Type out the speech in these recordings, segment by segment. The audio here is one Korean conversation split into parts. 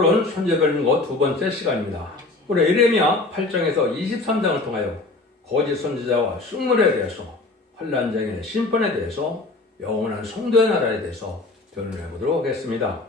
오늘은 선지자 걸린거 두 번째 시간입니다. 우리 예레미야 8장에서 23장을 통하여 거짓 선지자와 쑥물에 대해서, 환난장의 심판에 대해서, 영원한 성도의 나라에 대해서 변론해 보도록 하겠습니다.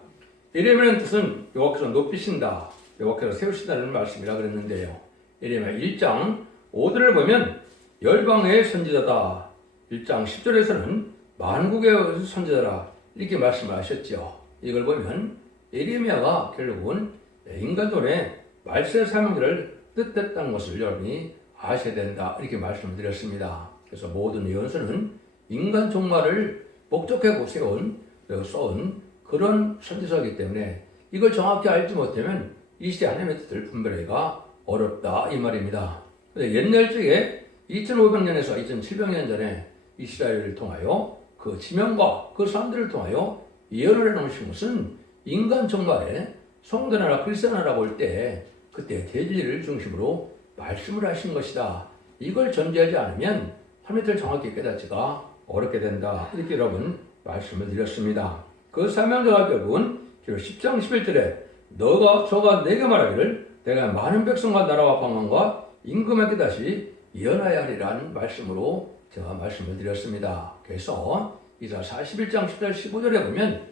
예레미야의 뜻은 여호와께서 높이신다, 여호와께서 세우신다는 말씀이라 그랬는데요. 예레미야 1장 5절을 보면 열방의 선지자다, 1장 10절에서는 만국의 선지자라 이렇게 말씀을 하셨죠. 이걸 보면 예레미야가 결국은 인간존의 말세 사명들을 뜻했다는 것을 여러분이 아셔야 된다, 이렇게 말씀을 드렸습니다. 그래서 모든 예언서는 인간 종말을 목적하고 써온 그런 선지서이기 때문에 이걸 정확히 알지 못하면 이 시대 하나님의 뜻을 분별하기가 어렵다, 이 말입니다. 옛날 쪽에 2500년에서 2700년 전에 이스라엘을 통하여 그 지명과 그 사람들을 통하여 예언을 해놓으신 것은 인간 종말에 성도나라 그리스도나라 볼 때 그때 대진리를 중심으로 말씀을 하신 것이다. 이걸 전제하지 않으면 하나님을 정확히 깨닫지가 어렵게 된다, 이렇게 여러분 말씀을 드렸습니다. 그 사명자가 결국은 10장 11절에 저가 내게 말하기를 내가 많은 백성과 나라와 방언과 임금에게 다시 예언하여 하리라는 말씀으로 제가 말씀을 드렸습니다. 그래서 이사 41장 10절 15절에 보면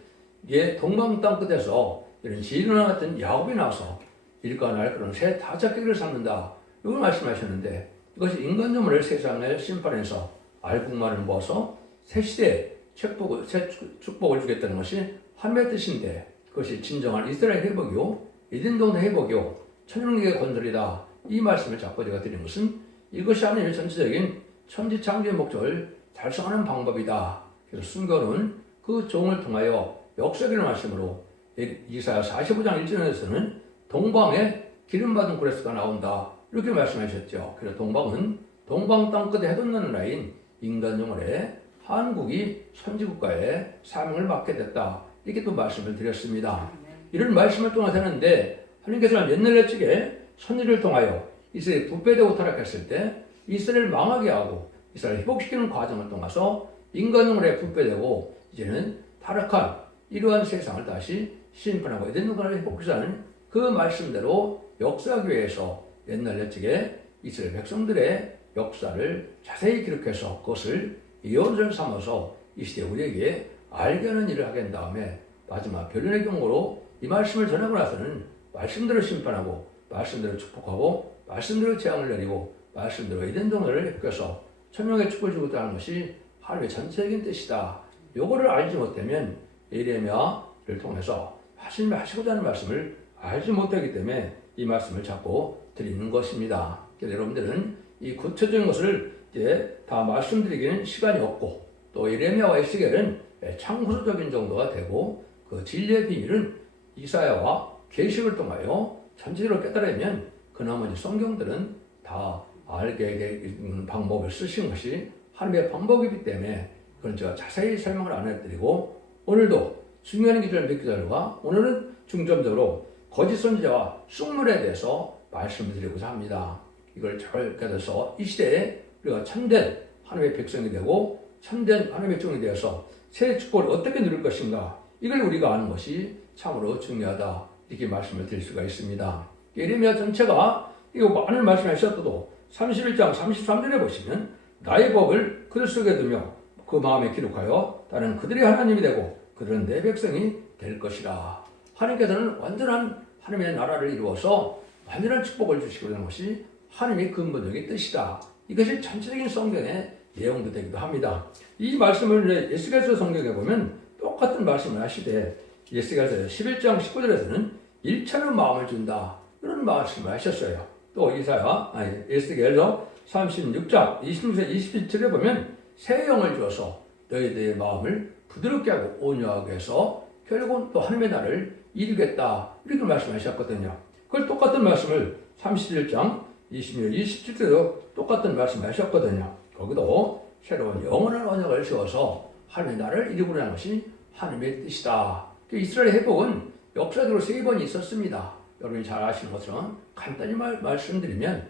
동방 땅 끝에서 이런 지루나 같은 야곱이 나와서 일과 날 그런 새 다섯개를 쌓는다, 이걸 말씀하셨는데, 이것이 인간조물을 세상을 심판해서 알국만을 모아서 새 시대에 새 축복을 주겠다는 것이 하나님의 뜻인데, 그것이 진정한 이스라엘 회복이요 에덴 동네 회복이요 천년국의 건설이다, 이 말씀을 자꾸 제가 드린 것은 이것이 하나님의 전체적인 천지창조의 목적을 달성하는 방법이다. 그래서 순교는 그 종을 통하여 역사기를 말씀으로 이사야 45장 1절에서는 동방에 기름받은 그레스가 나온다, 이렇게 말씀하셨죠. 그래서 동방은 동방 땅끝에 해돋는 나라인 인간정월에 한국이 선지국가의 사명을 맡게 됐다, 이렇게 또 말씀을 드렸습니다. 이런 말씀을 통해서 하는데, 하나님께서는 옛날 옛적에 선지를 통하여 이스라엘이 부패되고 타락했을 때 이스라엘을 망하게 하고 이스라엘을 회복시키는 과정을 통해서 인간정월에 부패되고 이제는 타락한 이러한 세상을 다시 심판하고 에덴동산을 회복시키자는 그 말씀대로 역사하기 위해서 옛날 옛적에 이스라엘 백성들의 역사를 자세히 기록해서 그것을 예언을 삼아서 이 시대 우리에게 알게 하는 일을 하게 한 다음에 마지막 변론의 경고로 이 말씀을 전하고 나서는 말씀대로 심판하고 말씀대로 축복하고 말씀대로 재앙을 내리고 말씀대로 에덴동산을 회복해서 천명의 축복을 주겠다는 것이 하나님의 전체적인 뜻이다. 요거를 알지 못하면 예레미야를 통해서 하시면 하시고자 하는 말씀을 알지 못하기 때문에 이 말씀을 자꾸 드리는 것입니다. 그래서 여러분들은 이 구체적인 것을 이제 다 말씀드리기는 시간이 없고, 또 예레미야와 에스겔은 참고서적인 정도가 되고, 그 진리의 비밀은 이사야와 계시를 통하여 전체적으로 깨달으면 그 나머지 성경들은 다 알게 되는 방법을 쓰신 것이 하나님의 방법이기 때문에 그건 제가 자세히 설명을 안 해드리고, 오늘도 중요한 기준을 몇 기절과 오늘은 중점적으로 거짓 선지자와 쑥물에 대해서 말씀을 드리고자 합니다. 이걸 잘 깨달아서 이 시대에 우리가 참된 하나님의 백성이 되고 참된 하나님의 백성이 되어서 새 축복을 어떻게 누릴 것인가, 이걸 우리가 아는 것이 참으로 중요하다, 이렇게 말씀을 드릴 수가 있습니다. 예레미야 전체가 이거 많은 말씀하셨어도 31장 33절에 보시면 나의 법을 그들 속에 두며 그 마음에 기록하여 나는 그들의 하나님이 되고 그들은 내 백성이 될 것이라. 하나님께서는 완전한 하나님의 나라를 이루어서 완전한 축복을 주시고 있는 것이 하나님의 근본적인 뜻이다. 이것이 전체적인 성경의 내용도 되기도 합니다. 이 말씀을 에스겔서 성경에 보면 똑같은 말씀을 하시되, 에스겔서 11장 19절에서는 일체는 마음을 준다, 이런 말씀을 하셨어요. 또 에스겔서 36장 26절 27절에 보면 새 영을 주어서 너희들의 마음을 부드럽게 하고 온유하게 해서 결국은 또 하나님의 나라를 이루겠다, 이렇게 말씀하셨거든요. 그걸 똑같은 말씀을 31장 26절 27절에도 똑같은 말씀을 하셨거든요. 거기도 새로운 영원한 언약을 세워서 하나님의 나라를 이루고자 것이 하나님의 뜻이다. 이스라엘 회복은 역사적으로 3번이 있었습니다. 여러분이 잘 아시는 것처럼 간단히 말씀드리면,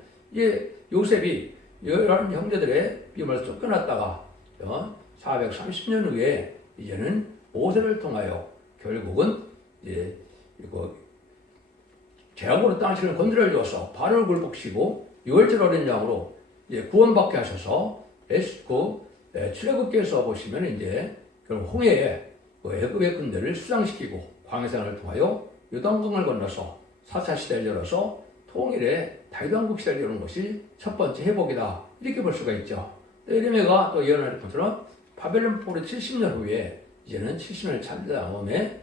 요셉이 여러 형제들의 비밀을 쫓겨났다가 430년 후에 이제는 모세를 통하여 결국은 죄악으로 땅을 건드려 주어서 발을 굴복시고 유월절 어린 양으로 이제 구원받게 하셔서 출애굽기에서 보시면 이제 그럼 홍해에 애굽의 군대를 수장시키고 광해산을 통하여 요단강을 건너서 4차 시대를 열어서 통일의 다윗왕국 시대를 여는 것이 첫 번째 회복이다. 이렇게 볼 수가 있죠. 예레미야가 또 예언할 것처럼 바벨론 포로 70년 후에 이제는 70년을 참여한 다음에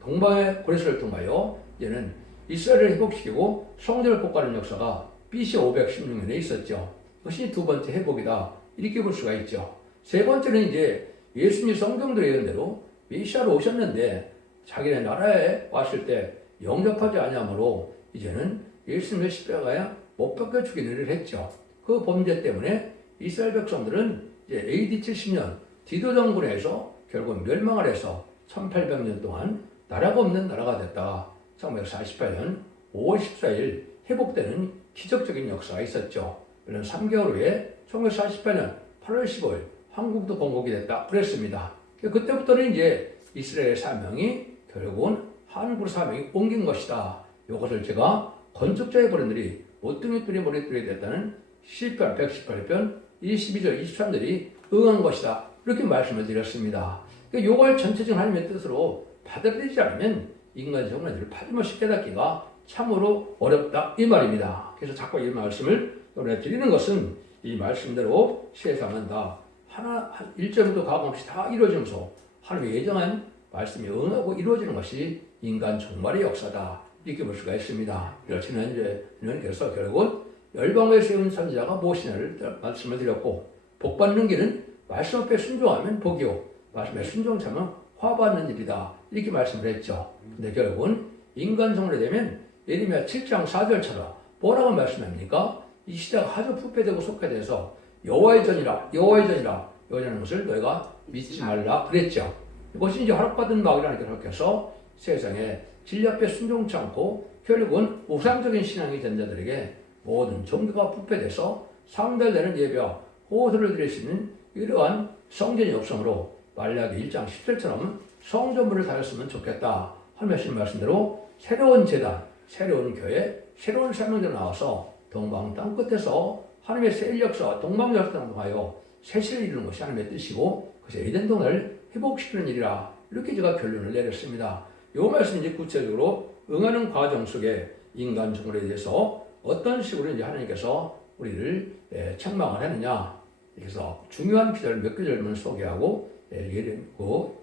동방의 고레스를 통하여 이제는 이스라엘을 회복시키고 성전을 복구하는 역사가 BC 516년에 있었죠. 이것이 두 번째 회복이다. 이렇게 볼 수가 있죠. 세 번째는 이제 예수님이 성경대로 예언대로 메시아로 오셨는데 자기네 나라에 왔을 때 영접하지 아니하므로 이제는 예수님의 십자가에 못 박혀 죽이는 일을 했죠. 그 범죄 때문에 이스라엘 백성들은 이제 AD 70년 디도 정권에서 결국 멸망을 해서 1800년 동안 나라가 없는 나라가 됐다. 1948년 5월 14일 회복되는 기적적인 역사가 있었죠. 물론 3개월 후에 1948년 8월 15일 한국도 건국이 됐다. 그랬습니다. 그때부터는 이제 이스라엘의 사명이 결국은 한국으로 사명이 옮긴 것이다. 이것을 제가 건축자의 버른들이 모퉁이돌이 머리돌이 됐다는 시편 118편 22절 23절이 응한 것이다. 이렇게 말씀을 드렸습니다. 이걸 전체적인 하나님의 뜻으로 받아들이지 않으면 인간의 정신을 파짐없이 깨닫기가 참으로 어렵다. 이 말입니다. 그래서 자꾸 이 말씀을 드리는 것은 이 말씀대로 세상은 다 하나 일점도 가감없이 다 이루어지면서 하나님의 예정한 말씀이 응하고 이루어지는 것이 인간 종말의 역사다. 이렇게 볼 수가 있습니다. 그래서 결국은 열방에 세운 선지자가 무엇이냐를 말씀을 드렸고 복받는 길은 말씀 앞에 순종하면 복이요 말씀에 순종하면 화받는 일이다. 이렇게 말씀을 했죠. 근데 결국은 인간 종말이 되면 예레미야 7장 4절처럼 뭐라고 말씀합니까? 이 시대가 아주 부패되고 속해돼서 여호와의 전이라 여호와라는 것을 너희가 믿지 말라 그랬죠. 이것이 이제 허락받은 마귀라는 걸 허락해서 세상에 진리 앞에 순종치 않고 결국은 우상적인 신앙의 전자들에게 모든 종교가 부패돼서 상달되는 예배와 호소를 드릴 수 있는 이러한 성전이 없으므로 말라기 1장 10절처럼 성전문을 닫았으면 좋겠다. 하나님 말씀대로 새로운 재단, 새로운 교회, 새로운 사명자로 나와서 동방 땅끝에서 하나님의 새 인력사와 동방역사를 통하여 새시를 이루는 것이 하나님의 뜻이고 그래서 에덴 동을 회복시키는 일이라 이렇게 제가 결론을 내렸습니다. 이 말씀 이제 구체적으로 응하는 과정 속에 인간 종말에 대해서 어떤 식으로 이제 하나님께서 우리를 책망을 하느냐. 그래서 중요한 기절을 몇 개절만 소개하고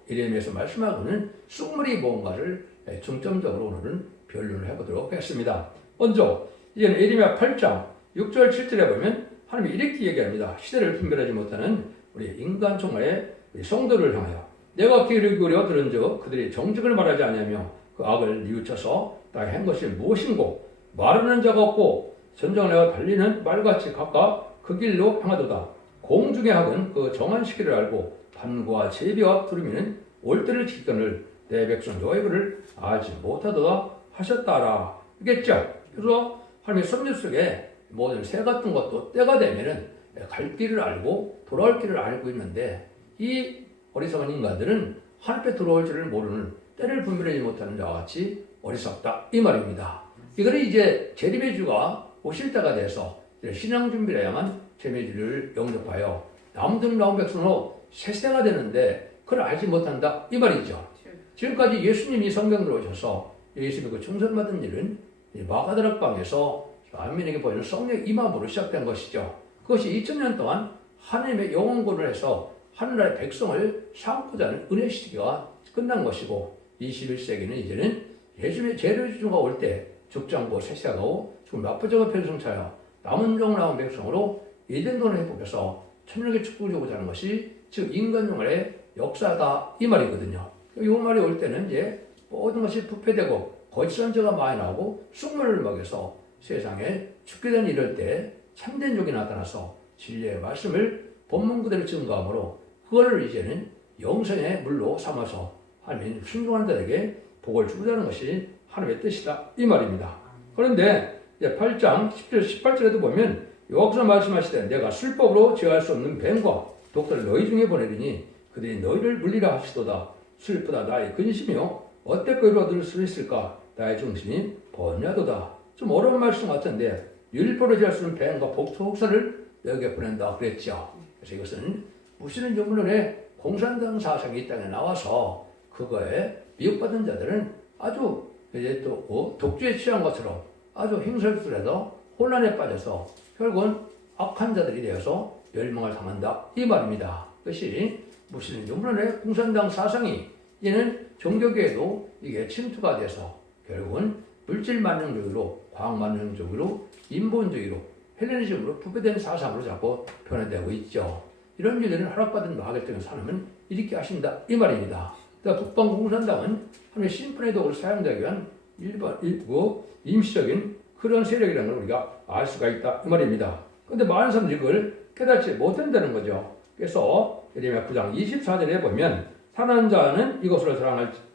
예레미야에서 말씀하고는 숙물이 뭔가를 중점적으로 오늘은 변론을 해보도록 하겠습니다. 먼저 이제는 예레미야 8장 6절 7절에 보면 하나님이 이렇게 얘기합니다. 시대를 분별하지 못하는 우리 인간 종말의 성도를 향하여 내가 귀를 기울여 들은즉 그들이 정직을 말하지 아니하며 그 악을 뉘우쳐서 다 한 것이 무엇인고 말하는 자가 없고 전정내와 달리는 말같이 각각 그 길로 향하도다. 공중의 학은 그 정한 시기를 알고 밤과 제비와 두루미는 올 때를 지키거늘 내 백성 여호와를 알지 못하도다 하셨다라. 이겠죠. 그래서 하나님의 섭리 속에 모든 새 같은 것도 때가 되면은 갈 길을 알고 돌아올 길을 알고 있는데 이 어리석은 인간들은 하나님께 돌아올 줄을 모르는 때를 분별하지 못하는 자와 같이 어리석다. 이 말입니다. 이거는 이제 재림의 주가 오실 때가 돼서 신앙 준비를 해야만 재림의 주를 영접하여 남들 나온 백성으로 세세가 되는데 그걸 알지 못한다. 이 말이죠. 지금까지 예수님이 성경으로 오셔서 예수님이 그 충성받은 일은 마가다락방에서 만민에게 보이는 성령 임함으로 시작된 것이죠. 그것이 2000년 동안 하나님의 영원권을 해서 하늘나라의 백성을 삼고자 하는 은혜 시기가 끝난 것이고 21세기는 이제는 예수님의 재림주가 올 때 죽장고 세세하고 지금 나쁘자고 편성차여 남은 종 나온 백성으로 에덴동을 회복해서 천년의 축복을 주고자 하는 것이 즉 인간종말의 역사다 이 말이거든요. 이 말이 올 때는 이제 모든 것이 부패되고 거짓 선지자가 많이 나오고 숙물을 먹여서 세상에 죽게 된 이럴 때 참된 종이 나타나서 진리의 말씀을 본문 그대로 증거함으로 그거를 이제는 영생의 물로 삼아서 하나님 순종하는 자에게 복을 주고자 하는 것이 하나님의 뜻이다 이 말입니다. 그런데 이제 8장 10절 18절에도 보면 여호와께서 말씀하시되 내가 술법으로 제어할 수 없는 뱀과 독사를 너희 중에 보내리니 그들이 너희를 물리라 하시도다. 슬프다 나의 근심이요 어떻게 이루어질 수 있을까? 나의 중심이 번야도다. 좀 어려운 말씀 같은데 율법으로 지을 수 있는 배은과 복수 혹사를 여기에 보낸다 그랬죠. 그래서 이것은 무신은 유물론의 공산당 사상이 이 땅에 나와서 그거에 미혹받은 자들은 아주 이제 또 독주에 취한 것처럼 아주 행설술해서 혼란에 빠져서 결국은 악한 자들이 되어서 멸망을 당한다 이 말입니다. 그것이 무신은 유물론의 공산당 사상이 이는 종교계에도 이게 침투가 돼서 결국은 물질 만능주의로 과학 만능주의로 인본주의로 헬레니즘으로 부패된 사상으로 자꾸 변화되고 있죠. 이런 일들은 허락받은 마계적인 사람은 이렇게 하신다 이 말입니다. 그러니까 북방 공산당은 하나의 심판의 도구를 사용되기 위한 일부 임시적인 그런 세력이라는 걸 우리가 알 수가 있다 이 말입니다. 그런데 많은 사람들이 그걸 깨닫지 못한다는 거죠. 그래서 예레미야 9장 24절에 보면 사는 자는 이것으로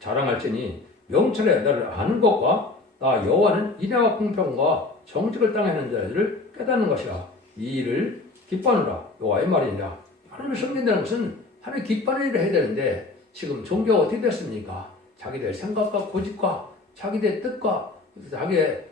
자랑할지니 명철에 나를 아는 것과 나 여호와는 인애와 공평과 정직을 땅에 하는 자들을 깨닫는 것이라. 이 일을 기뻐하노라 여호와의 말이니라. 하나님을 섬긴다는 것은 하나님의 기뻐하는 일을 해야 되는데 지금 종교가 어떻게 됐습니까? 자기들 생각과 고집과 자기들 뜻과 자기의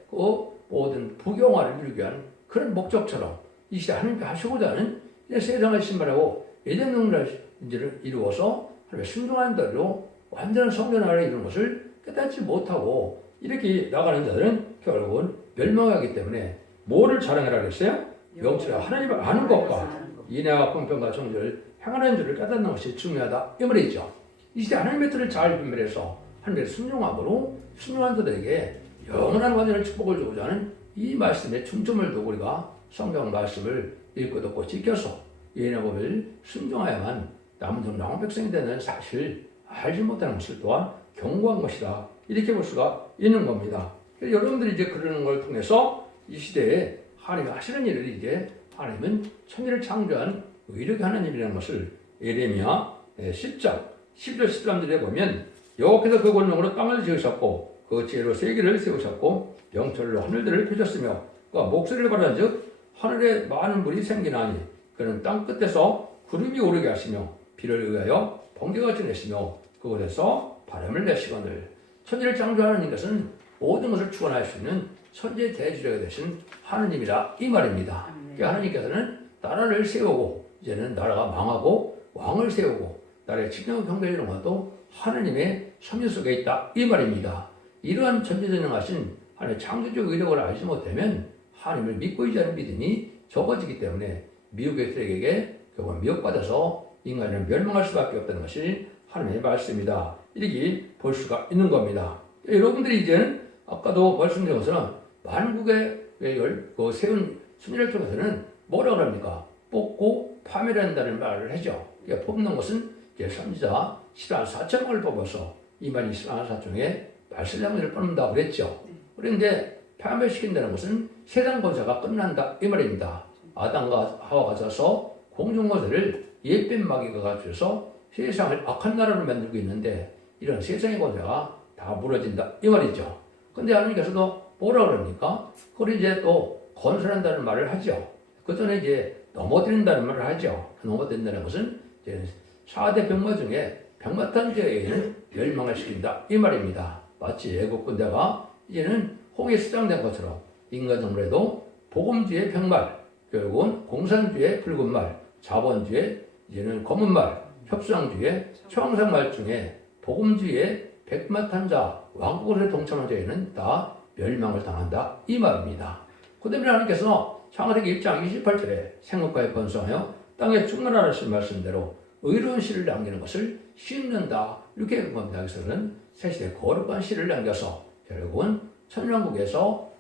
모든 부경화를 이루기 위한 그런 목적처럼 이 시대 하나님께 하시고자 하는 세상을 신발하고 예전 능력을 이루어서 하나님의 순종하는 대로 완전한 성전화를 이루는 것을 깨닫지 못하고 이렇게 나가는 자들은 결국은 멸망하기 때문에 뭐를 자랑하라 그랬어요? 명철에 하나님을 아는 것과 인애와 공평과 정직을 행하는 줄을 깨닫는 것이 중요하다 이 말이죠. 이 시대 하나님의 뜻을 잘 분별해서 하나님의 순종함으로 순종한 자들에게 영원한 완전한 축복을 주고자 하는 이 말씀에 중점을 두고 우리가 성경 말씀을 읽고 듣고 지켜서 예언의 법을 순종하야만 남은 정당한 백성이 되는 사실 알지 못하는 것을 또한 경고한 것이다. 이렇게 볼 수가 있는 겁니다. 여러분들이 이제 그러는 걸 통해서 이 시대에 하나님이 하시는 일을 이제 하나님은 천지를 창조한 의력이 하나님이라는 것을 예레미야 10장 10절 13절에 보면 여호와께서 그 권능으로 땅을 지으셨고 그 지혜로 세계를 세우셨고 명철로 하늘들을 펴셨으며 그 목소리를 발한즉 하늘에 많은 물이 생기나니 그는 땅 끝에서 구름이 오르게 하시며 비를 의하여 번개가 지내시며 그곳에서 바람을 내시거늘. 천지를 창조하는 것은 모든 것을 주관할 수 있는 천지의 대주자가 되신 하느님이라 이 말입니다. 그러니까 하느님께서는 나라를 세우고 이제는 나라가 망하고 왕을 세우고 나라의 칙령 경배 이런 것도 하느님의 섭리 속에 있다 이 말입니다. 이러한 전지전능하신 하나님의 창조적 의력을 알지 못하면 하나님을 믿고 있지 않은 믿음이 적어지기 때문에 미혹의 세력에게 결국 미혹받아서 인간은 멸망할 수밖에 없다는 것이 하나님의 말씀이다. 이렇게 볼 수가 있는 겁니다. 여러분들이 이제는 아까도 말씀드린 것처럼 만국의 세운 순리를 통해서는 뭐라고 합니까? 뽑고 파멸한다는 말을 하죠. 그러니까 뽑는 것은 이제 선지자 14,000명을 뽑아서 이만 24,000종의 말씀장면을 뽑는다고 그랬죠. 그런데 파멸시킨다는 것은 세상 권세가 끝난다 이 말입니다. 아담과 하와가 져서 공중권세를 옛뱀 마귀가 가져서 세상을 악한 나라로 만들고 있는데 이런 세상의 권세가 다 무너진다 이 말이죠. 근데 하나님께서도 뭐라 그럽니까? 그걸 이제 또 건설한다는 말을 하죠. 그 전에 이제 넘어뜨린다는 말을 하죠. 넘어뜨린다는 것은 이제 4대 병마 중에 병마탄제에는 멸망을 시킨다 이 말입니다. 마치 애국 군대가 이제는 홍해 수장된 것처럼 인간 정부에도 복음주의 병말, 결국은 공산주의 붉은 말, 자본주의 이제는 검은 말, 협상주의 초항상말 중에 복음주의 백마탄자 왕국을 동참한 자에는 다 멸망을 당한다 이 말입니다. 그 때문에 하나님께서 창세기 1장 28절에 생육과에 번성하여 땅에 충만하라신 말씀대로 의로운 씨를 남기는 것을 심는다 이렇게 한 겁니다. 그래서는 새시대 거룩한 씨를 남겨서 결국은 천년국에서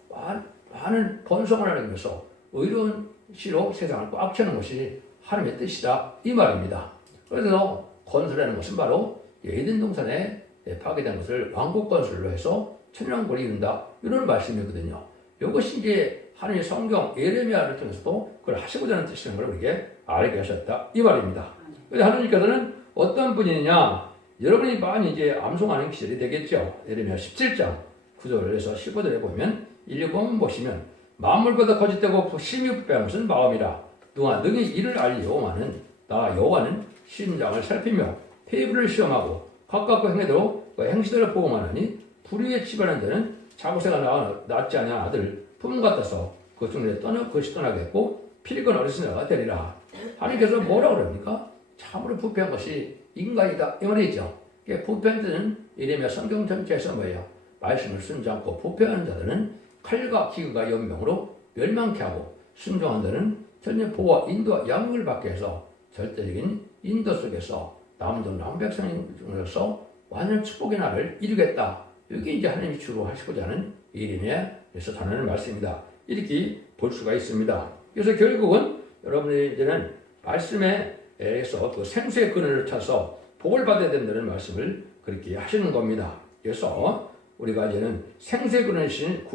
많은 번성을 하기 위해서 의로운 씨로 세상을 꽉 채우는 것이 하나님의 뜻이다 이 말입니다. 그래서 건설하는 것은 바로 에덴 동산에 파괴된 것을 왕국 건설로 해서 천년국을 이룬다 이런 말씀이거든요. 이것이 이제 하나님의 성경 예레미야를 통해서도 그걸 하시고자 하는 뜻이라는 걸 우리에게 알게 하셨다 이 말입니다. 그래서 하나님께서는 어떤 분이냐, 여러분이 많이 이제 암송하는 기절이 되겠죠. 예레미야 17장 9절에서 15절에 보면 1, 보시면 만물보다 거짓되고 심히 부패한 것은 마음이라. 누가 능히 이를 알 여호와는 나 여호와는 심장을 살피며 페이블을 시험하고 가깝고 행해도 그 행시대로 보고만하니 불의에 치반한 자는 자고새가 낳지 아니한 아들 품 같아서 그 중에 그것이 떠나겠고 필건 어리석은 되리라. 하나님께서 뭐라고 그럽니까? 참으로 부패한 것이 인간이다 이 말이죠. 부패한 자는 이름의 성경 전체에서 뭐예요? 말씀을 순지 않고 부패하는 자들은 칼과 기근과 연병으로 멸망케 하고 순종한 자는 전혀 보호와 인도와 양육을 받게 해서 절대적인 인도 속에서 남은 남백성 중에서 완전 축복의 날을 이루겠다. 이게 이제 하나님이 주로 하시고자 하는 이름에서 전하는 말씀입니다. 이렇게 볼 수가 있습니다. 그래서 결국은 여러분이 이제는 말씀에서 그 생수의 근원을 찾아서 복을 받아야 된다는 말씀을 그렇게 하시는 겁니다. 그래서 우리가 이제는 생수의 근원이신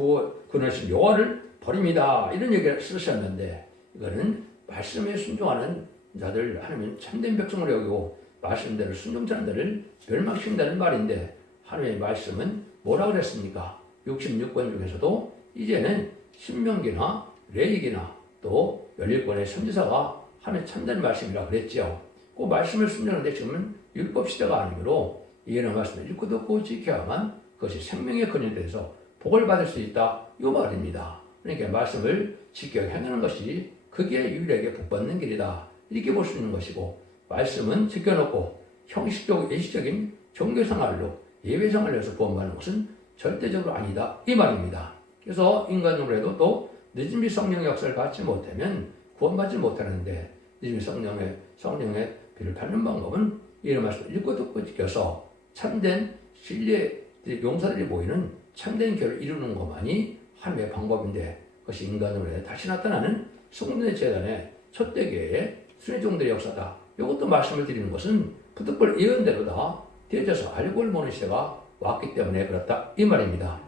근원이신 여호와를 버립니다. 이런 얘기를 쓰셨는데 이거는 말씀에 순종하는 자들 하나님은 참된 백성을 여기고 말씀대로 순종치 않는 자를 멸망시킨다는 말인데 하나님의 말씀은 뭐라고 그랬습니까? 66권 중에서도 이제는 신명기나 레위기나 또 11권의 선지자가 하나님의 참된 말씀이라고 그랬죠. 그 말씀을 순종하는데 지금은 율법 시대가 아니므로 이해는 말씀을 읽고 듣고 지켜야만 그것이 생명의 근원이 돼서 복을 받을 수 있다. 이 말입니다. 그러니까 말씀을 지켜 행하는 것이 그게 유일하게 복받는 길이다. 이렇게 볼 수 있는 것이고 말씀은 지켜놓고 형식적, 예식적인 종교생활로 예배생활을 해서 구원받는 것은 절대적으로 아니다. 이 말입니다. 그래서 인간적으로 해도 또 늦은비 성령의 역사를 받지 못하면 구원받지 못하는데 늦은비 성령의 비를 받는 방법은 이런 말씀을 읽고 듣고 지켜서 참된 진리의 용사들이 보이는 참된 교를 이루는 것만이 하나님의 방법인데 그것이 인간으로 다시 나타나는 성전의 재단의 첫 대계의 순회종들의 역사다. 이것도 말씀을 드리는 것은 부득불 예언대로다 되어져서 알고 모르는 시대가 왔기 때문에 그렇다. 이 말입니다.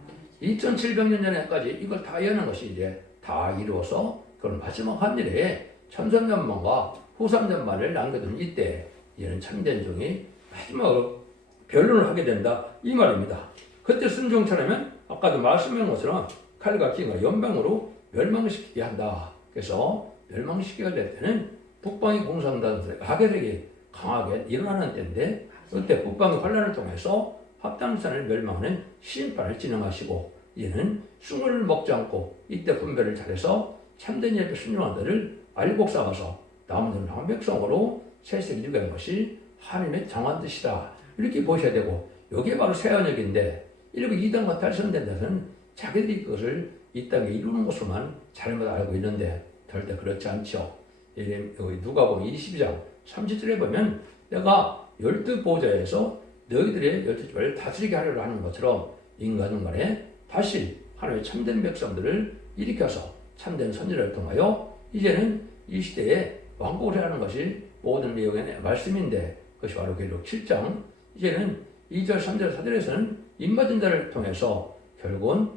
2700년 전에까지 이걸 다 예언한 것이 이제 다 이루어서 그런 마지막 한일에 천선전만과 후삼전만을 남겨둔 이때 이는 참된 종이 마지막으로 변론을 하게 된다. 이 말입니다. 그때 순종처라면 아까도 말씀한 것처럼 칼과 기가 연방으로 멸망시키게 한다. 그래서 멸망시키게 될 때는 북방이 공산당들의 가계력이 강하게 일어나는 때인데 그때 북방의 환란을 통해서 합당산을 멸망하는 심판을 진행하시고 이는 숭을 먹지 않고 이때 분별을 잘해서 참된 예배 순종한 자를 알곡 삼아서 남은 백성으로 세세를 이루게 하는 것이 하나님의 정한 뜻이다. 이렇게 보셔야 되고 여기에 바로 새 언약인데 이렇게 이단과 달성된 자는 자기들이 그것을 이 땅에 이루는 것으로만 잘못 알고 있는데 절대 그렇지 않죠. 여기 누가복음 22장 30절에 보면 내가 12보좌에서 너희들의 12집을 다스리게 하려고 하는 것처럼 인간 간에 다시 하나님의 참된 백성들을 일으켜서 참된 선지자를 통하여 이제는 이 시대에 왕국을 해야 하는 것이 모든 내용의 말씀인데 그것이 바로 계시록 7장 이제는 2절, 3절, 4절에서는 입맞은 자를 통해서 결국은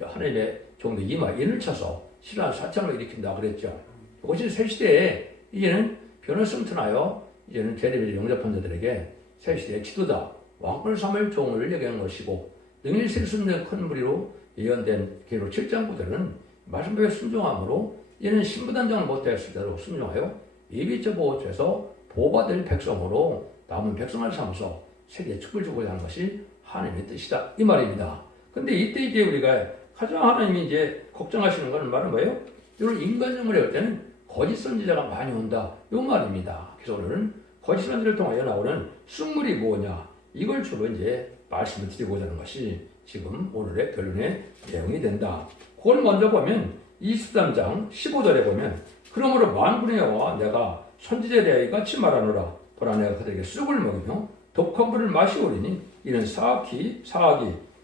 하나님의 종교 이를 쳐서 신란 사창을 일으킨다 그랬죠. 그것이 새 시대에 이제는 변호성 트나여 이제는 제레미야를 영접한 자들에게 새 시대의 지도자 왕권을 삼을 종을 얘기하는 것이고 능일 실순된 큰 무리로 예언된 계시록 7장 9절은 말씀대로 순종함으로 이는 신부단장을 못하였을 때도 순종하여 예비처 보호처에서 보호받을 백성으로 남은 백성을 삼아서 세계에 축복을 주고자 하는 것이 하나님의 뜻이다. 이 말입니다. 근데 이때 이제 우리가 가장 하나님이 이제 걱정하시는 것은 말은 뭐예요? 이런 인간적으로 할 때는 거짓 선지자가 많이 온다. 이 말입니다. 그래서 오늘은 거짓 선지를 통하여 나오는 쑥물이 뭐냐? 이걸 주로 이제 말씀을 드리고자 하는 것이 지금 오늘의 결론의 내용이 된다. 그걸 먼저 보면 23장 15절에 보면 그러므로 만군의 여호와 내가 선지자에 대하여 같이 말하노라. 보라 내가 그들에게 쑥을 먹이며 독한 물을 마시오리니 이는 사악이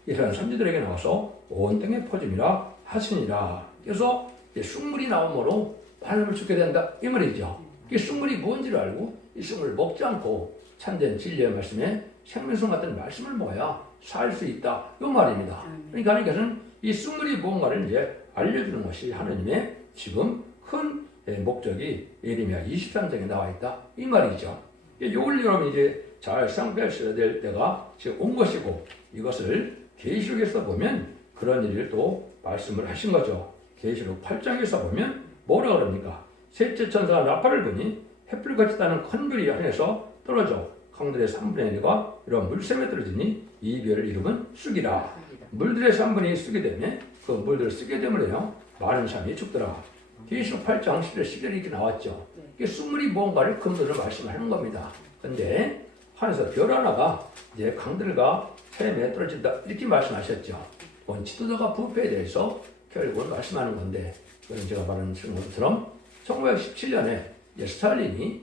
이스라엘 선지들에게 나와서 온 땅에 퍼짐이라 하시니라. 그래서 쑥물이 나오므로 하나님을 죽게 된다 이 말이죠. 이 쑥물이 뭔지를 알고 이 쑥물을 먹지 않고 참된 진리의 말씀에 생명성 같은 말씀을 먹어야 살 수 있다 이 말입니다. 그러니까 하나님께서는 이 쑥물이 뭔가를 이제 알려주는 것이 하나님의 지금 큰 목적이 예레미야 23장에 나와 있다 이 말이죠. 이걸 여러분 이제 잘 생각하셔야 될 때가 지금 온 것이고 이것을 계시록에서 보면 그런 일을 또 말씀을 하신 거죠. 계시록 8장에서 보면 뭐라 그럽니까? 셋째 천사가 나팔을 부니 햇불같이 따는 큰 불이 하늘에서 떨어져 강들의 3분의 1과 이런 물샘에 떨어지니 이 별을 이름은 쑥이라. 물들의 3분의 1이 쑥이 되면 그 물들을 쓰게 되면요 많은 사람이 죽더라. 계시록 8장 11절 12절 이렇게 나왔죠. 이게 쑥물이 뭔가를 근본으로 말씀하는 겁니다. 근데 하늘에서 별 하나가 이제 강들과 샘에 떨어진다 이렇게 말씀하셨죠. 본 지도자가 부패에 대해서 결국은 말씀하는 건데 이건 제가 말하는 것처럼 1917년에 스탈린이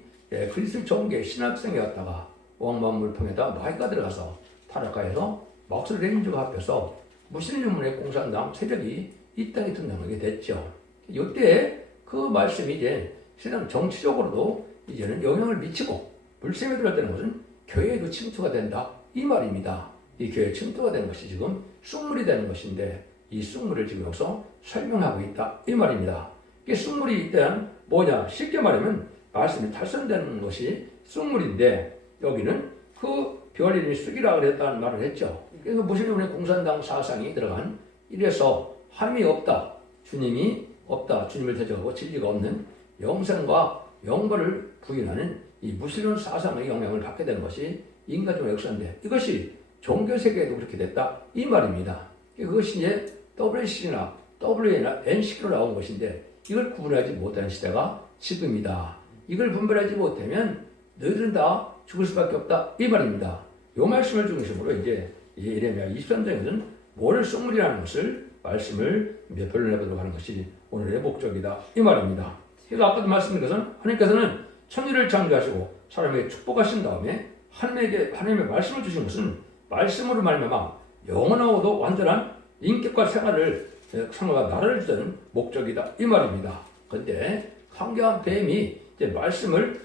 그리스 정계 신학생이었다가 왕만물평에다 마이가 들어가서 타락하여서 막스 레닌주가 합해서 무슬림문의 공산당 세력이 이 땅에 등장하게 됐죠. 이때 그 말씀이 이제 세상 정치적으로도 이제는 영향을 미치고 물샘에 들어갔다는 것은 교회에도 침투가 된다 이 말입니다. 이 교회 침투가 되는 것이 지금 쑥물이 되는 것인데 이 쑥물을 지금 여기서 설명하고 있다 이 말입니다. 이 쑥물이 일단 뭐냐 쉽게 말하면 말씀이 탈선되는 것이 쑥물인데 여기는 그 별 이름이 쑥이라고 그랬다는 말을 했죠. 그래서 무슬림의 공산당 사상이 들어간 이래서 하나님이 없다 주님이 없다 주님을 대적하고 진리가 없는 영생과 영벌을 부인하는 이 무슬림 사상의 영향을 받게 되는 것이 인간적인 역사인데 이것이 종교 세계에도 그렇게 됐다 이 말입니다. 그것이 이제 WC나 WA나 NC로 나온 것인데 이걸 구분하지 못하는 시대가 지금이다. 이걸 분별하지 못하면 너희들은 다 죽을 수밖에 없다 이 말입니다. 이 말씀을 중심으로 이제 예레미야 23장에서는 모를 쑥물이라는 것을 말씀을 변론해 보도록 하는 것이 오늘의 목적이다 이 말입니다. 그래서 아까도 말씀드린 것은 하나님께서는 천지를 창조하시고 사람에게 축복하신 다음에 하나님의 말씀을 주신 것은 말씀으로 말미암아 영원하고도 완전한 인격과 생활과 나라를 주자는 목적이다 이 말입니다. 그런데 황교안 뱀이 이제 말씀을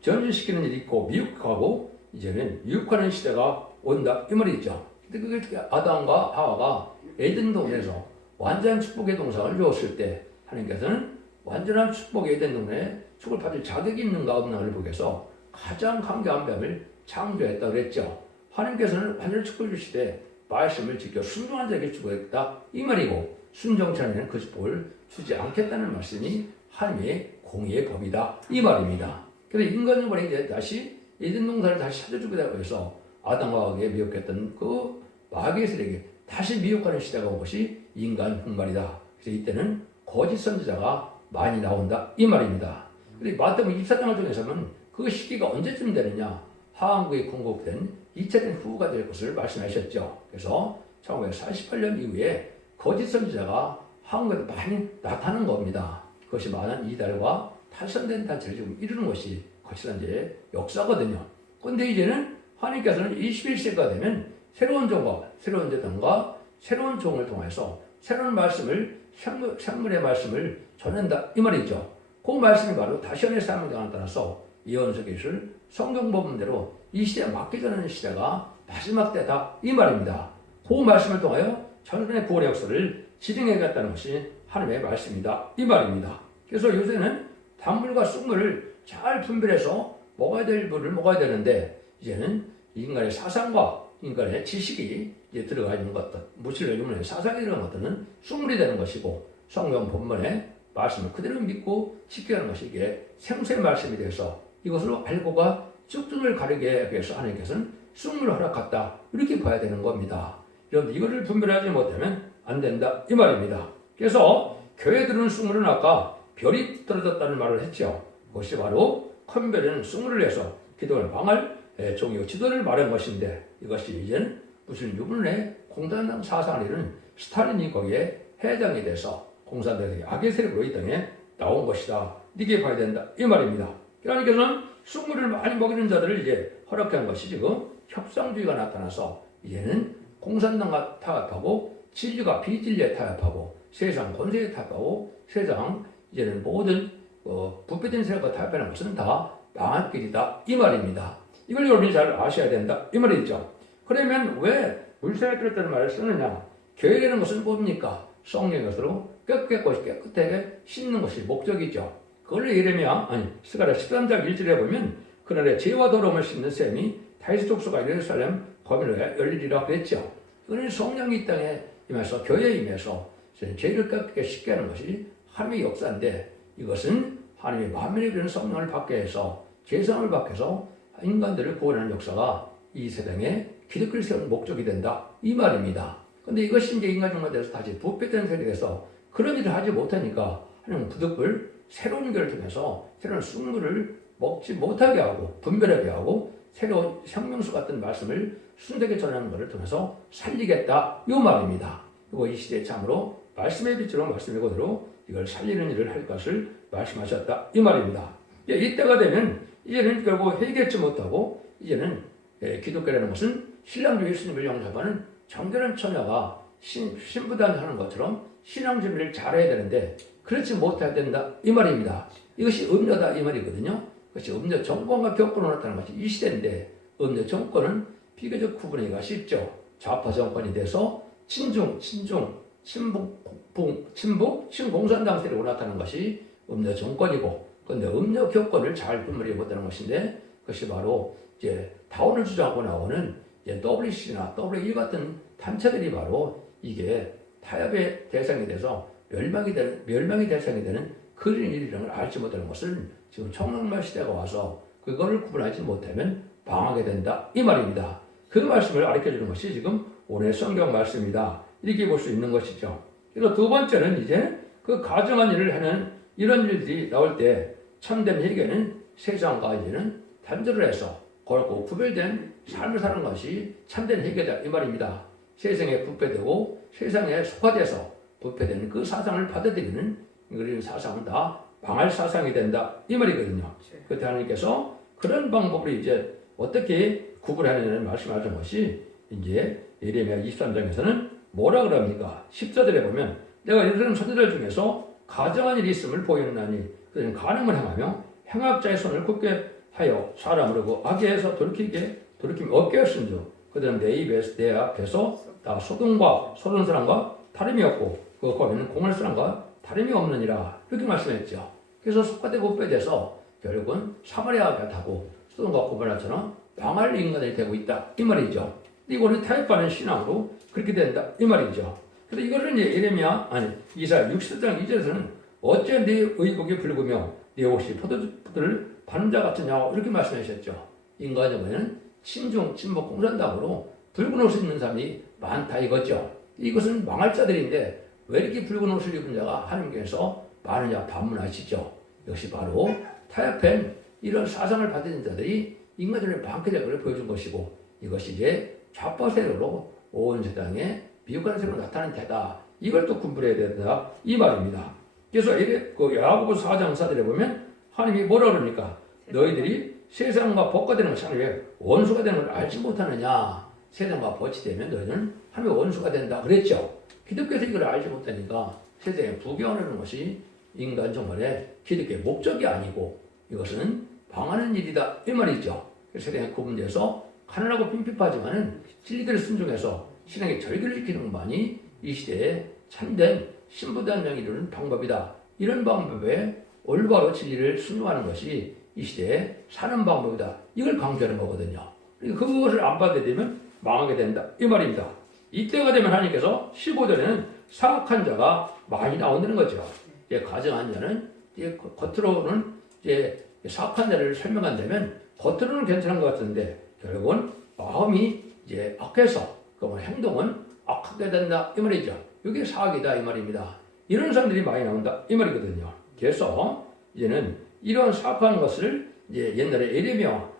전진시키는 일이 있고 미혹하고 이제는 유혹하는 시대가 온다 이 말이죠. 근데 그게 아담과 하와가 에덴 동산에서 완전한 축복의 동상을 주었을 때 하나님께서는 완전한 축복의 에덴 동산에 축을 받을 자격이 있는가 없는가를 보기 위해서 가장 강경한 뱀을 창조했다고 그랬죠. 하나님께서는 완전한 축복을 주시되 말씀을 지켜 순종한 자에게 축복했다 이 말이고 순종치 않으면 그 축복을 주지 않겠다는 말씀이 하나님의 공의의 법이다 이 말입니다. 그래서 인간적으로 이제 다시 에덴 동산을 다시 찾아주게 되고 해서 아담과 하와에게 미혹했던 그 마귀의 세력이 다시 미혹하는 시대가 온 것이 인간 흑말이다. 그래서 이때는 거짓 선지자가 많이 나온다 이 말입니다. 그리고 마태복음 24장을 통해서는 그 시기가 언제쯤 되느냐 하왕국이 건국된 2차된 후가 될 것을 말씀하셨죠. 그래서 1948년 이후에 거짓 선지자가 한국에도 많이 나타나는 겁니다. 그것이 많은 이달과 탈선된 단체를 지금 이루는 것이 거짓 선지자의 역사거든요. 그런데 이제는 하나님께서는 21세기가 되면 새로운 종과 새로운 재단과 새로운 종을 통해서 새로운 말씀을 생물의 말씀을 전한다 이 말이죠. 그 말씀이 바로 다시언의 사명장을 따라서 예언서기를 성경 본문대로 이 시대에 맡기자는 시대가 마지막 때다 이 말입니다. 그 말씀을 통하여 천년의 구원의 역사를 진행해갔다는 것이 하나님의 말씀이다 이 말입니다. 그래서 요새는 단물과 쑥물을 잘 분별해서 먹어야 될 물을 먹어야 되는데 이제는 인간의 사상과 인간의 지식이 이제 들어가 있는 것들, 무슬림의 사상이 들어간 것들은 쑥물이 되는 것이고 성경 본문의 말씀을 그대로 믿고 지켜가는 것이 이게 생수의 말씀이 돼서 이것으로 알고가 쭉쭉을 가르게 위해서 하나님께서는 쑥물을 허락했다 이렇게 봐야 되는 겁니다. 여러분 이거를 분별하지 못하면 안 된다 이 말입니다. 그래서 교회들은 쑥물은 아까 별이 떨어졌다는 말을 했죠. 그것이 바로 큰 별에는 쑥물을 해서 기도를 방할 종이고 지도를 말한 것인데 이것이 이제는 무슨 유분의 공산당 사상을 이루는 스탈린이 거기에 해당이 돼서 공산당의 악의 세력으로 이 땅에 나온 것이다. 이렇게 봐야 된다 이 말입니다. 그러니까는 쑥물을 많이 먹이는 자들을 이제 허락한 것이 지금 협상주의가 나타나서 이제는 공산당과 타협하고 진리가 비진리에 타협하고 세상 권세에 타협하고 세상 이제는 모든 부패된 세력과 타협하는 것은 다 망한 길이다 이 말입니다. 이걸 여러분이 잘 아셔야 된다 이 말이죠. 그러면 왜 물샘에 들었다는 말을 쓰느냐? 교회라는 것은 뭡니까? 성령의 것으로 깨끗하게 씻는 것이 목적이죠. 그걸 스가랴 13장 1절에 보면 그날에 죄와 더러움을 씻는 셈이 다윗의 족속과 예루살렘 거민로에 열리리라 그랬죠. 그는 성령이 이 땅에 임해서 교회에 임해서 죄를 깨끗하게 씻게 하는 것이 하나님의 역사인데 이것은 하나님의 만민에 이르는 성령을 받게 해서 죄성을 받게 해서 인간들을 구원하는 역사가 이 세상에 기득권을 세우는 목적이 된다 이 말입니다. 근데 이것이 이제 인간 정말에서 다시 부패된 세력에서 그런 일을 하지 못하니까 하나님은 부득불 새로운 결을 통해서 새로운 쑥물을 먹지 못하게 하고 분별하게 하고 새로운 생명수 같은 말씀을 순수하게 전하는 것을 통해서 살리겠다 이 말입니다. 그리고 이 시대에 참으로 말씀의 빛으로 말씀의 그대로 이걸 살리는 일을 할 것을 말씀하셨다 이 말입니다. 이때가 되면 이제는 결국 회개치 못하고 이제는 기독교라는 것은 신랑주 예수님을 영접하는 정결한 처녀가 신부단하는 것처럼 신앙 준비를 잘해야 되는데 그렇지 못해야 된다 이 말입니다. 이것이 음녀다 이 말이거든요. 그것이 음녀 정권과 격분을 나타나는 것이 이 시대인데 음녀 정권은 비교적 구분하기가 쉽죠. 좌파 정권이 돼서 친북, 신공산당 세력으로 나타나는 것이 음녀 정권이고 그런데 음녀 격권을 잘 분별하지 못하는 것인데 그것이 바로 이제 다원을 주장하고 나오는 WC나 WE 같은 단체들이 바로 이게 타협의 대상이 돼서 멸망의 대상이 되는 그런 일이라는 걸 알지 못하는 것을 지금 청록말 시대가 와서 그거를 구분하지 못하면 방하게 된다 이 말입니다. 그 말씀을 가르쳐주는 것이 지금 오늘 성경 말씀이다 이렇게 볼 수 있는 것이죠. 그리고 두 번째는 이제 그 가정한 일을 하는 이런 일들이 나올 때 참된 회개는 세상과 이제는 단절을 해서 그렇고 구별된 삶을 사는 것이 참된 회개다 이 말입니다. 세상에 부패되고 세상에 속화돼서 부패되는 그 사상을 받아들이는 그런 사상은 다 방할 사상이 된다 이 말이거든요. 그때 하나님께서 그런 방법으로 이제 어떻게 구분하느냐는 말씀하신 것이 이제 예레미야 23장에서는 뭐라 그럽니까? 10절에 보면 내가 이런 선지자들 중에서 가정한 일이 있음을 보이느니 그들은 간음을 행하며 행악자의 손을 굽게 하여 사람을 그 악에서 돌이킴 없게 하신즉 그들은 내 앞에서 다 소돔과 소돔 사람과 다름이 없고 그 거기는 공할 사람과 다름이 없느니라 이렇게 말씀했죠. 그래서 속화되고 부패돼서 결국은 사마리아 같하고 소돔과 고모라처럼 망할 인간이 되고 있다 이 말이죠. 이거는 타협하는 신앙으로 그렇게 된다 이 말이죠. 그래서 이거를 이제 이사야 60장 2절에서는 어째 네 의복이 붉으며 네 옷이 포도주를 바는 자 같으냐 이렇게 말씀하셨죠. 인간의 보면 친중 친목 공산당으로 붉은 옷을 입는 사람이 많다 이거죠. 이것은 망할 자들인데 왜 이렇게 붉은 옷을 입은 자가 하나님께서 많으냐 반문하시죠. 이것이 바로 타협한 이런 사상을 받은 자들이 인간들의 많게 될 것을 보여준 것이고 이것이 이제 좌파 세력으로 온 세상에 미혹하는 세력으로 나타난 데다 이걸 또 분별해야 된다 이 말입니다. 그래서 그 야고보서 4장 4절에 보면 하나님이 뭐라 그러니까 너희들이 세상과 벗가 되는 것이 하나님의 원수가 되는 걸 알지 못하느냐. 세상과 벗이 되면 너희는 하나님의 원수가 된다 그랬죠. 기독교에서 이걸 알지 못하니까 세상에 부귀하는 것이 인간 정말의 기독교의 목적이 아니고 이것은 방하는 일이다 이 말이죠. 그래서 세상에 구분돼서 가난하고 빈핍하지만은 진리들을 순종해서 신앙의 절기를 지키는 것만이 이 시대에 참된 신부단장이 이루는 방법이다. 이런 방법에 올바로 진리를 순종하는 것이 이 시대에 사는 방법이다. 이걸 강조하는 거거든요. 그러니까 그것을 안 받게 되면 망하게 된다. 이 말입니다. 이때가 되면 하나님께서 15절에는 사악한 자가 많이 나온다는 거죠. 이제 가정한 자는 이제 겉으로는 이제 사악한 자를 설명한다면 겉으로는 괜찮은 것 같은데 결국은 마음이 이제 악해서 그 행동은 악하게 된다. 이 말이죠. 이게 사악이다. 이 말입니다. 이런 사람들이 많이 나온다. 이 말이거든요. 그래서 이제는 이런 사악한 것을 이제 옛날에 예레미야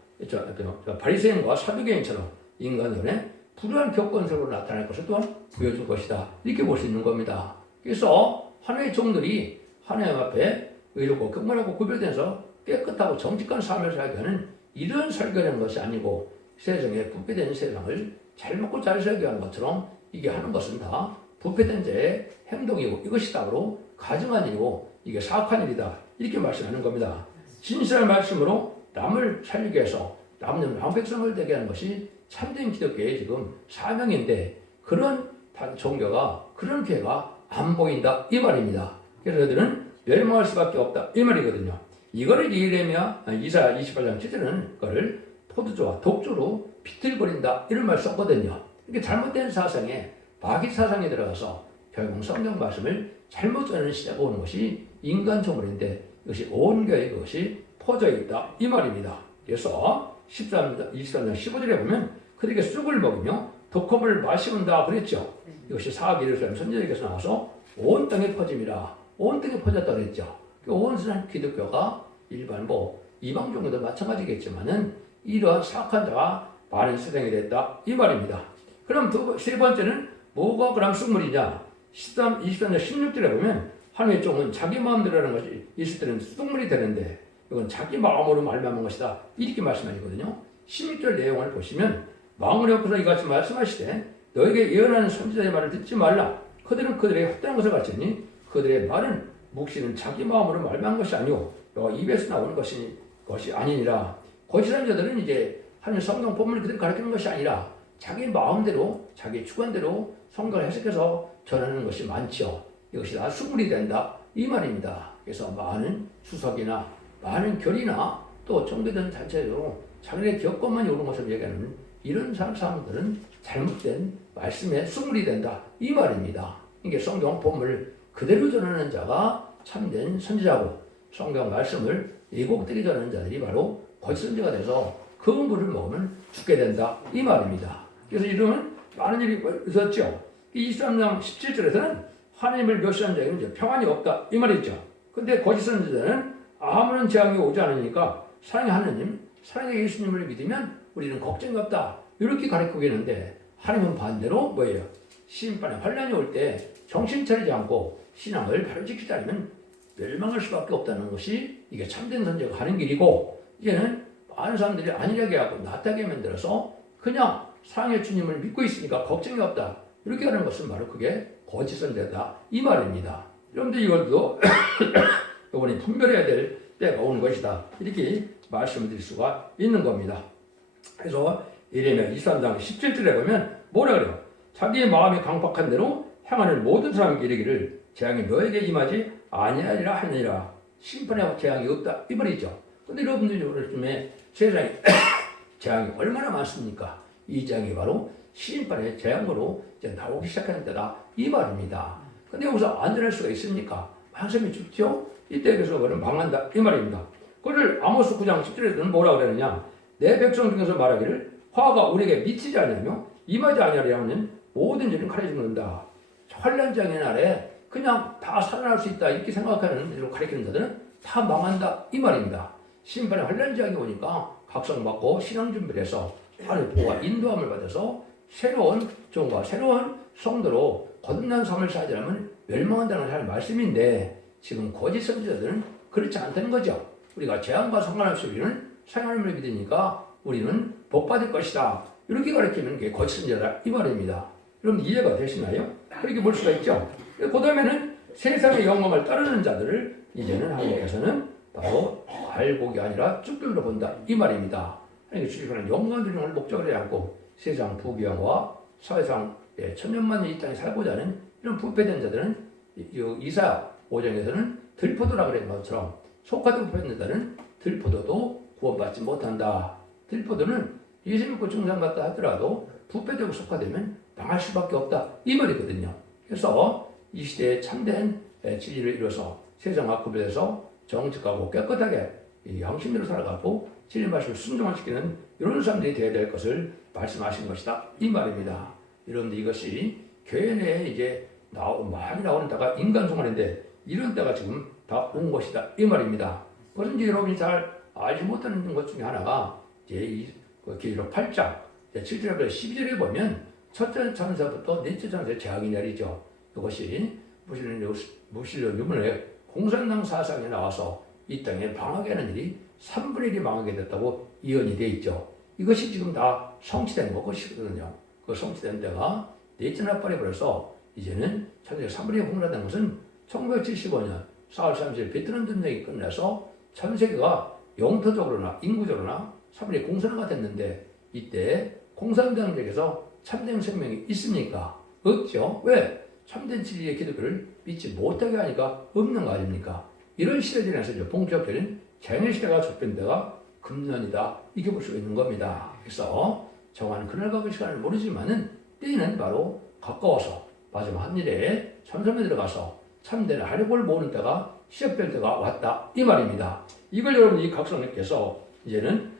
바리새인과 사두개인처럼 인간들의 불우한 격건성으로 나타날 것을 또한 보여줄 것이다. 이렇게 볼 수 있는 겁니다. 그래서 하나님의 종들이 하나님 앞에 의롭고 경건하고 구별돼서 깨끗하고 정직한 삶을 살게 하는 이런 설교하는 것이 아니고 세상에 부패된 세상을 잘 먹고 잘 살게 하는 것처럼 이게 하는 것은 다 부패된 자의 행동이고 이것이 바로 가증한 일이고 이게 사악한 일이다. 이렇게 말씀하는 겁니다. 진실한 말씀으로 남을 살리게 해서 남는 왕백성을 되게 하는 것이 참된 기독교의 지금 사명인데 그런 종교가 그런 교회가 안 보인다 이 말입니다. 그래서 그들은 멸망할 수밖에 없다 이 말이거든요. 이거를 예레미야 이사야 28장 7절은 그걸 포도주와 독주로 비틀거린다 이런 말을 썼거든요. 이게 잘못된 사상에 마귀 사상에 들어가서 결국 성경 말씀을 잘못 전하는 시대가 오는 것이 인간 조물인데 이것이 온 교회에 그것이 퍼져 있다 이 말입니다. 그래서 23장 15절에 보면 그들에게 쑥을 먹이며 독컵을 마시는다 그랬죠. 이것이 사악 예루살렘 선지자에게서 나와서 온 땅에 퍼짐이라. 온 땅에 퍼졌다 그랬죠. 온 세상 기독교가 일반 이방 종교도 마찬가지겠지만은 이러한 사악한 자가 많은 세상이 됐다 이 말입니다. 그럼 세 번째는 뭐가 그럼 쑥물이냐? 23장 16절에 보면 하나님의 종은 자기 마음대로라는 것이 있을 때는 쑥물이 되는데 이건 자기 마음으로 말미암은 것이다 이렇게 말씀하시거든요. 16절 내용을 보시면 마음을 엮어서 이같이 말씀하시되 너에게 예언하는 선지자의 말을 듣지 말라. 그들은 그들의 헛되는 것을 가르치니 그들의 말은 묵시는 자기 마음으로 말미암은 것이 아니오 너가 입에서 나오는 것이 아니니라. 거짓 선지자들은 이제 하나님 성경 본문을 그대로 가르치는 것이 아니라 자기 마음대로 자기 주관대로 성경을 해석해서 전하는 것이 많죠. 이것이 다 쑥물이 된다 이 말입니다. 그래서 많은 수석이나 많은 결이나 또 정교된 단체로 자기네 기업권만 오는 것을 얘기하는 이런 사람들은 잘못된 말씀에 쑥물이 된다 이 말입니다. 이게 성경 본문을 그대로 전하는 자가 참된 선지자고 성경 말씀을 왜곡되게 전하는 자들이 바로 거짓 선지자가 돼서 그 물을 먹으면 죽게 된다 이 말입니다. 그래서 이러면 많은 일이 있었죠. 23장 17절에서는 하나님을 멸시하는 자에게는 이제 평안이 없다 이 말이죠. 근데 거짓 선지자는 아무런 재앙이 오지 않으니까 사랑의 하나님, 사랑의 예수님을 믿으면 우리는 걱정이 없다 이렇게 가르치고 있는데 하나님은 반대로 뭐예요? 심판에 환란이 올 때 정신 차리지 않고 신앙을 바로 지키지 않으면 멸망할 수밖에 없다는 것이 이게 참된 선지자가 가는 길이고 이제는 많은 사람들이 안일하게 하고 낫하게 만들어서 그냥 사랑의 주님을 믿고 있으니까 걱정이 없다 이렇게 하는 것은 바로 그게 거짓 선지자다 이 말입니다. 여러분들 이것도 이번에 분별해야 될 때가 오는 것이다 이렇게 말씀드릴 수가 있는 겁니다. 그래서 예레미야 23장 17절에 보면 뭐라 그래요? 자기의 마음이 강팍한 대로 행하는 모든 사람에게 이르기를 재앙이 너에게 임하지 아니하리라 하니라. 심판의 재앙이 없다 이 말이죠. 근데 여러분들이 요즘에 세상에 재앙이 얼마나 많습니까? 이 재앙이 바로 심판의 재앙으로 이제 나오기 시작하는 때다 이 말입니다. 근데 여기서 안전할 수가 있습니까? 한숨이 죽죠? 이때 그래서 그는 망한다 이 말입니다. 그를 아모스 9장 10절에서는 뭐라고 그러느냐? 내 백성 중에서 말하기를 화가 우리에게 미치지 않으며 임하지 아니하리라 하는 모든 일은 가르쳐준다. 환란장의 날에 그냥 다 살아날 수 있다 이렇게 생각하는 대로 가르치는 자들은 다 망한다 이 말입니다. 심판의 환란장이 오니까 각성받고 신앙 준비를 해서 하나님의 보호와 인도함을 받아서 새로운 종과 새로운 성도로 거듭난 삶을 살자면 멸망한다는 하나님의 말씀인데 지금 거짓 선지자들은 그렇지 않다는 거죠. 우리가 재앙과 상관없이 우리는 하나님을 믿으니까 우리는 복받을 것이다 이렇게 가르치는 게 거짓 선지자다 이 말입니다. 여러분 이해가 되시나요? 그렇게 볼 수가 있죠. 그 다음에는 세상의 영광을 따르는 자들을 이제는 하나님께서는 바로 알복이 아니라 죽들로 본다 이 말입니다. 하나님께 주시는 영광을 드리는 걸 목적으로 하지 않고 세상 부귀영화 사회상 천년만년 이 땅에 살고자 하는 이런 부패된 자들은 이사 5장에서는 들포도라 그랬던 것처럼 속하도 부패된 자는 들포도도 구원받지 못한다. 들포도는 예수 믿고 중상받다 하더라도 부패되고 속화되면 망할 수밖에 없다 이 말이거든요. 그래서 이 시대에 참된 진리를 이뤄서 세상과 구별해서 정직하고 깨끗하게 양심대로 살아가고 진리 말씀을 순종시키는 이런 사람들이 되어야 될 것을 말씀하신 것이다 이 말입니다. 여러분들 이것이 교회 내에 이제 많이 나오는 때가 인간송환인데 이런 때가 지금 다 온 것이다 이 말입니다. 그것은 이제 여러분이 잘 알지 못하는 것 중에 하나가 이제 계시록 8장 7절부터 12절에 보면 첫째 천사부터 넷째 천사의 재앙이 내리죠. 이것이 무신론 유문의 공산당 사상에 나와서 이 땅에 망하게 하는 일이 3분의 1이 망하게 됐다고 예언이 되어 있죠. 이것이 지금 다 성취된 것이거든요. 그 성취된 때가 넷째 나팔에 벌써 이제는 천세계 3분의 1이 홍라된 것은 1975년 4월 30일 베트남 전쟁이 끝나서 전 세계가 영토적으로나 인구적으로나 3분의 1 공산화가 됐는데 이때 공산당에게서 참된 생명이 있습니까? 없죠. 왜? 참된 진리의 기독교를 믿지 못하게 하니까 없는 거 아닙니까? 이런 시대들에서 이제 본격적인 장애 시대가 접변 때가 금년이다 이렇게 볼 수가 있는 겁니다. 그래서 정한 그날과 그 시간을 모르지만은 때는 바로 가까워서 마지막 한일에 천섬에 들어가서 참된 하려고를 모으는 때가 시작될 때가 왔다 이 말입니다. 이걸 여러분이 각성님께서 이제는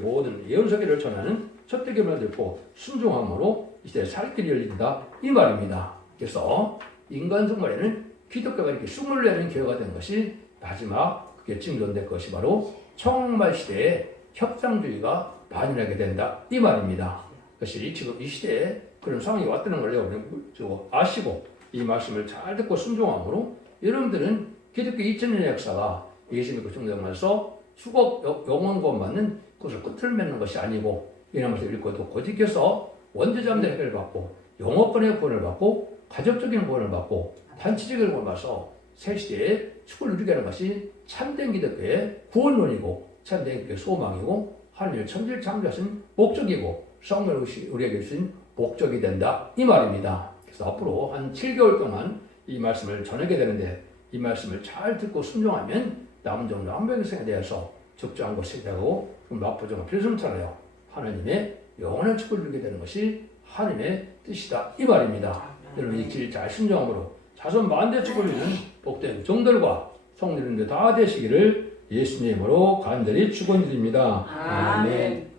모든 예언서기를 전하는 첫대 계명을 듣고 순종함으로 이 시대에 살 길이 열린다 이 말입니다. 그래서 인간 종말에는 기독교가 이렇게 숨을 내는 기회가 된 것이 마지막 그게 증전될 것이 바로 청말 시대에 협상주의가 반영하게 된다 이 말입니다. 그것이 지금 이 시대에 그런 상황이 왔다는 걸 여러분 아시고 이 말씀을 잘 듣고 순종함으로 여러분들은 기독교 2000년의 역사가 예수님의 그 정정하면서 수국 영원권 받는 그것을 끝을 맺는 것이 아니고 이러면서 읽고 또 고집해서 원죄자들의 해를 받고 영어권의 구원을 받고 가족적인 구원을 받고 단체적인 구원을 받아서 새 시대에 축을 누리게 하는 것이 참된 기독교의 구원론이고 참된 기독교의 소망이고 하나님의 천지를 창조하신 목적이고 성령을 우리에게 주신 목적이 된다 이 말입니다. 그래서 앞으로 한 7개월 동안 이 말씀을 전하게 되는데 이 말씀을 잘 듣고 순종하면 남은 종류 한백일생에 대해서 적정한 것을 하고 마포정은 필승차라요 하나님의 영원한 축을 누리게 되는 것이 하나님의 뜻이다 이 말입니다. 여러분 이 길 잘 순종함으로 자손 만대 축을 누리는 복된 종들과 성도님들 다 되시기를 예수님으로 간절히 축원드립니다. 아멘.